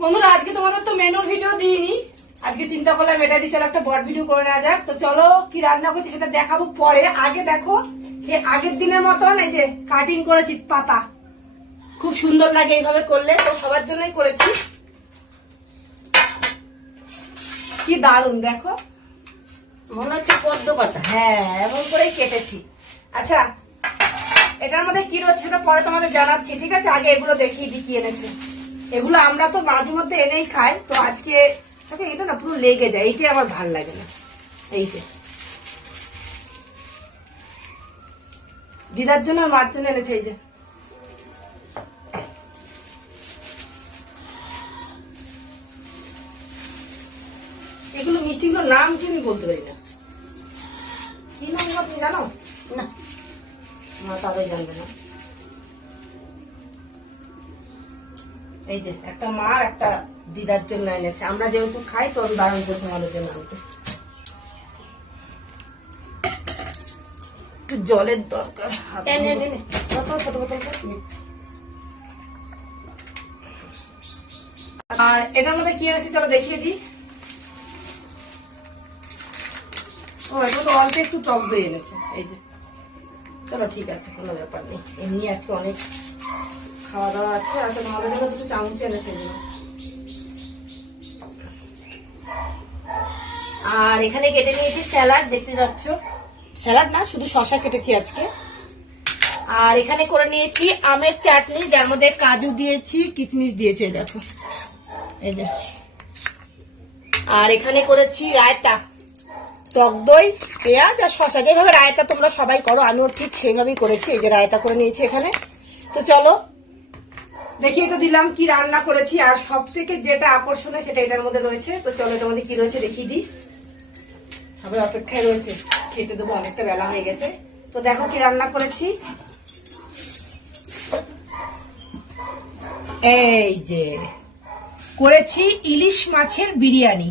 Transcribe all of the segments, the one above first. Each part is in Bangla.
বন্ধুরা আজকে তোমাদের তো মেনুর ভিডিও দিইনি। আজকে চিন্তা করলাম এটা দিয়ে চলো একটা বড় ভিডিও করে নেওয়া যাক। তো চলো কি রান্না করছি সেটা দেখাবো পরে। আগে দেখো সে আগের দিনের মতন এই যে কাটিং করেছি পাতা। খুব সুন্দর লাগে এইভাবে করলে তো সবার জন্যই করেছি। কি দারুণ দেখো। মনে হচ্ছে পদ্ম পাতা। হ্যাঁ এমন করেই কেটেছি। আচ্ছা এটার মধ্যে কি রয়েছে সেটা পরে তোমাদের জানাচ্ছি ঠিক আছে? আগে এগুলো দেখিয়ে দিই কি এনেছে। এগুলো আমরা তো মাঝে মধ্যে এনেই খাই তো আজকে দেখো, এটা না পুরো লেগে যায় এইটাই আমার ভালো লাগে না। এই যে। দিদার জন্য আর মার জন্য এনেছে এই যে। এগুলো মিষ্টিগুলোর নাম কি আমি বলতে পারি না? কি নাম তুমি জানো? না। মা তাদের জানবে না। এই যে একটা মা আর একটা দিদার জন্য এনেছে। আমরা যেহেতু খাই তো আমি বারণ করছি আমাদের জন্য আনতে। একটু জলের দরকার আর এটার মধ্যে কি এনেছে চলো দেখিয়ে দিই। ও এটা তো অল্প একটু টক দই এনেছে। এই যে। চলো ঠিক আছে কোনো ব্যাপার নেই। এমনি আজকে অনেক খাওয়া দাওয়া আছে, আর তো তোমাদের জন্য দুটো চামচ এনেছে। আর এখানে কেটে নিয়েছি স্যালাড, দেখতে পাচ্ছ। স্যালাড না, শুধু শশা কেটেছি আজকে। আর এখানে করে নিয়েছি আমের চাটনি, যার মধ্যে কাজু দিয়েছি কিচমিচ দিয়েছি দেখো। এই যে। আর এখানে করেছি রায়তা। টক দই, পেঁয়াজ আর শশা যেভাবে রায়তা তোমরা সবাই করো, আমিও ঠিক সেইভাবেই করেছি। এই যে রায়তা করে নিয়েছি এখানে। তো চলো দেখিয়ে তো দিলাম কি রান্না করেছি, আর সব থেকে যেটা আকর্ষণীয় সেটা এটার মধ্যে রয়েছে। তো চলো এটার মধ্যে কি রয়েছে দেখিয়ে দিই। সবাই অপেক্ষায় রয়েছে, খেতে দেবো অনেকটা বেলা হয়ে গেছে। তো দেখো কি রান্না করেছি। এই যে, করেছি ইলিশ মাছের বিরিয়ানি।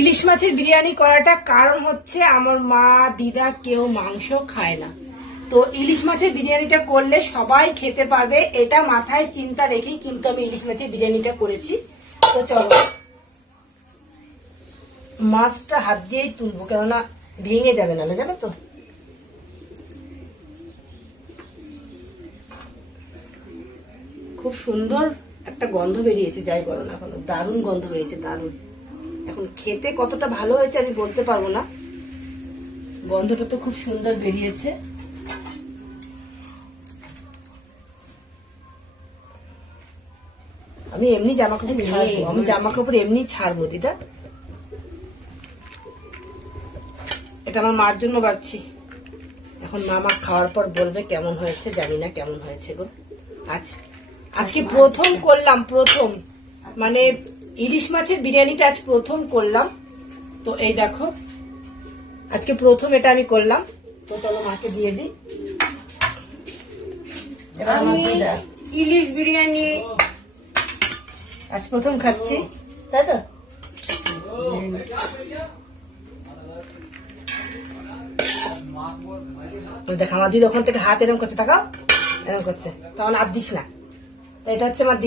ইলিশ মাছের বিরিয়ানি করাটা কারণ হচ্ছে আমার মা, দিদা কেউ মাংস খায় না। তো ইলিশ মাছের বিরিয়ানিটা করলে সবাই খেতে পারবে, এটা মাথায় চিন্তা রেখেই কিন্তু আমি ইলিশ মাছের বিরিয়ানিটা করেছি। তো চলো। মাছটা হাত দিয়েই তুলবো, কেননা ভেঙে যাবে নাহলে জানো তো? খুব সুন্দর একটা গন্ধ বেরিয়েছে, যাই বলো না কোনো, দারুণ গন্ধ বেরিয়েছে, দারুণ। এখন খেতে কতটা ভালো হয়েছে আমি বলতে পারব না। গন্ধটা তো খুব সুন্দর বেরিয়েছে। আমি এমনি জামা কাপড় ছাড়বো আমি জামা কাপড় এমনি ছাড়বো দিদা। এটা আমার মার জন্য বাচ্ছি এখন মামা খাওয়ার পর বলবে কেমন হয়েছে জানি না কেমন হয়েছে গো। আজ আজকে প্রথম করলাম প্রথম। মানে ইলিশ মাছের বিরিয়ানিটা আজ প্রথম করলাম। তো এই দেখো আজকে প্রথম এটা আমি করলাম। তো চলো মাকে দিয়ে দিই। ইলিশ বিরিয়ানি আজ প্রথম খাচ্ছি, তাই তো? আমার দিদি ওখান থেকে হাত এরকম করছে তখন আর দিস না। এটা হচ্ছে আমার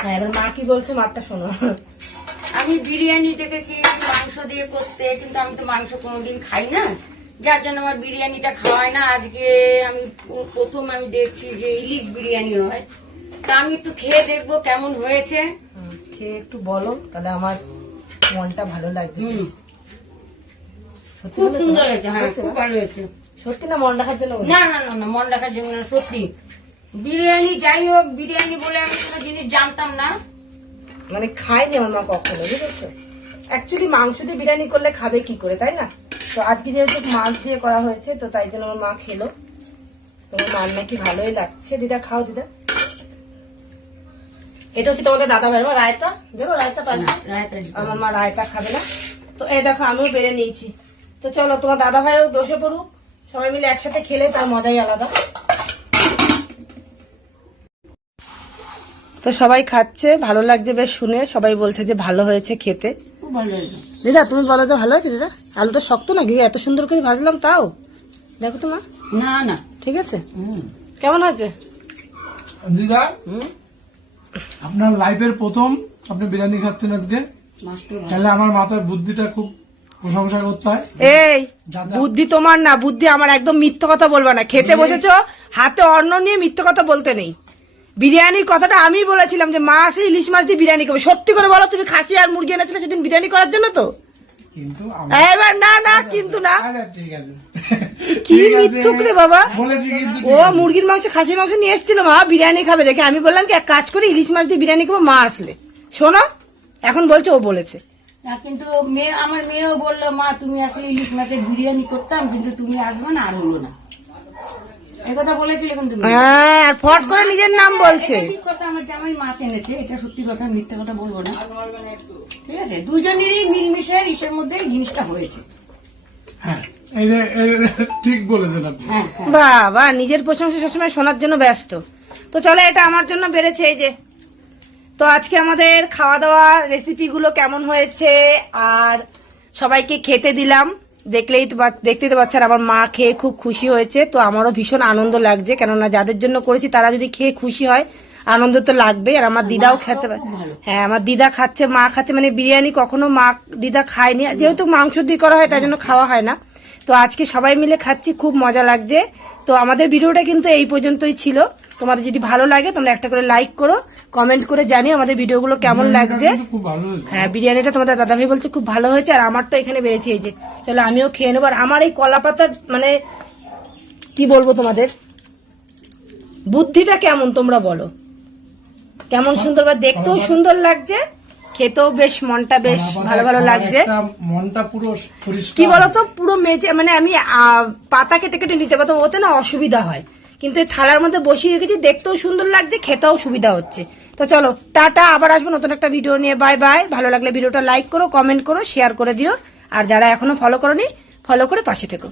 হ্যাঁ এবার মা কি বলছে শোনো। আমি বিরিয়ানি দেখেছি, মাংস দিয়ে করতে, কিন্তু আমি তো মাংস কোনোদিন খাই না। যার জন্য আমার বিরিয়ানিটা খাওয়ায় না। আজকে আমি প্রথম আমি দেখছি যে ইলিশ বিরিয়ানি হয়। তা আমি একটু খেয়ে দেখব কেমন হয়েছে। খেয়ে একটু বলো তাহলে আমার মনটা ভালো লাগবে খুব সুন্দর হয়েছে হ্যাঁ খুব ভালো হয়েছে। সত্যি না মন রাখার জন্য? না না না না মন রাখার জন্য না, সত্যি। বিরিয়ানি যাই হোক বিরিয়ানি বলে আমি কোনো জিনিস জানতাম না। মানে খায়নি আমার মা কখনো বুঝেছ? অ্যাকচুয়ালি মাংস দিয়ে বিরিয়ানি করলে খাবে কি করে তাই না? তো আজকে যেহেতু মাছ দিয়ে করা হয়েছে তো তাই জন্য আমার মা খেলো। তোমার মার নাকি ভালোই লাগছে। দিদা খাও দিদা। এটা হচ্ছে তোমাদের দাদা ভাই রায়তা। দেখো রায়তা পাই রায়তা দিতে আমার মা রায়তা খাবে না। তো এই দেখো আমিও বেড়ে নিয়েছি। তো চলো তোমার দাদা ভাইও বসে পড়ুক। সবাই মিলে একসাথে খেলে তার মজাই আলাদা। তো সবাই খাচ্ছে ভালো লাগছে বেশ শুনে। সবাই বলছে যে ভালো হয়েছে খেতে। খুব ভালো হয়েছে। দিদা তুমি বলো তো ভালো আছে দিদা? আলুটা শক্ত না নাকি? এত সুন্দর করে ভাজলাম তাও। দেখো তো মা। না না। ঠিক আছে? হুম। কেমন আছে দিদা? হুম? আপনার লাইফের প্রথম আপনি বিরিয়ানি খাচ্ছেন আজকে? তাহলে আমার মাথার বুদ্ধিটা খুব প্রশংসা করতে হয়। এই বুদ্ধি তোমার না বুদ্ধি আমার একদম মিথ্যে কথা বলবা না। খেতে বসেছো হাতে অন্ন নিয়ে মিথ্যে কথা বলতে নেই। বিরিয়ানির কথাটা আমি বলেছিলাম যে মা আসে ইলিশ মাছ দিয়ে বিরিয়ানি করবে সত্যি করে বলো তুমি খাসি আর মুরগি এনেছিলে সেদিন বিরিয়ানি করার জন্য তো? কিন্তু এবার না না কিন্তু না আচ্ছা, কি বাবা? ও মুরগির মাংস খাসির মাংস নিয়ে এসেছিল মা বিরিয়ানি খাবে। দেখে আমি বললাম কি এক কাজ করে ইলিশ মাছ দিয়ে বিরিয়ানি খাব মা আসলে। শোনো এখন বলছে ও বলেছে। না কিন্তু মেয়ে আমার মেয়েও বলল মা তুমি আসলে ইলিশ মাছের বিরিয়ানি করতাম কিন্তু তুমি আসবে না আর হলো না। কথা বলেছিলে কিন্তু হ্যাঁ আর ফট করে নিজের নাম বলছে। এটা ঠিক কথা আমার জামাই মাছ এনেছে এটা সত্যি কথা মিথ্যে কথা বলব না। ঠিক আছে দুজনেরই মিলমিশে ইসের মধ্যে জিনিসটা হয়েছে। হ্যাঁ ঠিক বলেছেন আপনি। হ্যাঁ হ্যাঁ। বাবা নিজের প্রশংসা সবসময় শোনার জন্য ব্যস্ত। তো চলো এটা আমার জন্য বেড়েছে এই যে। তো আজকে আমাদের খাওয়া দাওয়ার রেসিপিগুলো কেমন হয়েছে আর সবাইকে খেতে দিলাম। দেখলেই তো দেখতেই তো পাচ্ছেন আমার মা খেয়ে খুব খুশি হয়েছে। তো আমারও ভীষণ আনন্দ লাগছে কেননা যাদের জন্য করেছি তারা যদি খেয়ে খুশি হয় আনন্দ তো লাগবে আর আমার দিদাও খেতে পারে হ্যাঁ আমার দিদা খাচ্ছে মা খাচ্ছে মানে বিরিয়ানি কখনো মা দিদা খায়নি। আর যেহেতু মাংস দিয়ে করা হয় তাই জন্য খাওয়া হয় না। তো আজকে সবাই মিলে খাচ্ছি খুব মজা লাগছে। তো আমাদের ভিডিওটা কিন্তু এই পর্যন্তই ছিল। তোমাদের যদি ভালো লাগে তোমরা একটা করে লাইক করো কমেন্ট করে জানিও আমাদের ভিডিওগুলো কেমন লাগছে। হ্যাঁ বিরিয়ানিটা তোমাদের দাদাভাই বলছে খুব ভালো হয়েছে আর আমার তো এখানে বেড়েছে এই যে। চলো আমিও খেয়ে নেব আর আমার এই কলা পাতার মানে কি বলব তোমাদের? বুদ্ধিটা কেমন তোমরা বলো। কেমন সুন্দর বা দেখতেও সুন্দর লাগছে খেতেও বেশ মনটা বেশ ভালো ভালো লাগছে। মনটা পুরো কি বলতো পুরো মেজে মানে আমি পাতা কেটে কেটে নিতে পারতাম ওতে না অসুবিধা হয়। কিন্তু এই থালার মধ্যে বসিয়ে রেখেছি দেখতেও সুন্দর লাগছে খেতেও সুবিধা হচ্ছে। তো চলো টাটা আবার আসব নতুন একটা ভিডিও নিয়ে বাই বাই ভালো লাগলে ভিডিওটা লাইক করো কমেন্ট করো শেয়ার করে দিও। আর যারা এখনও ফলো করনি ফলো করে পাশে থেকো।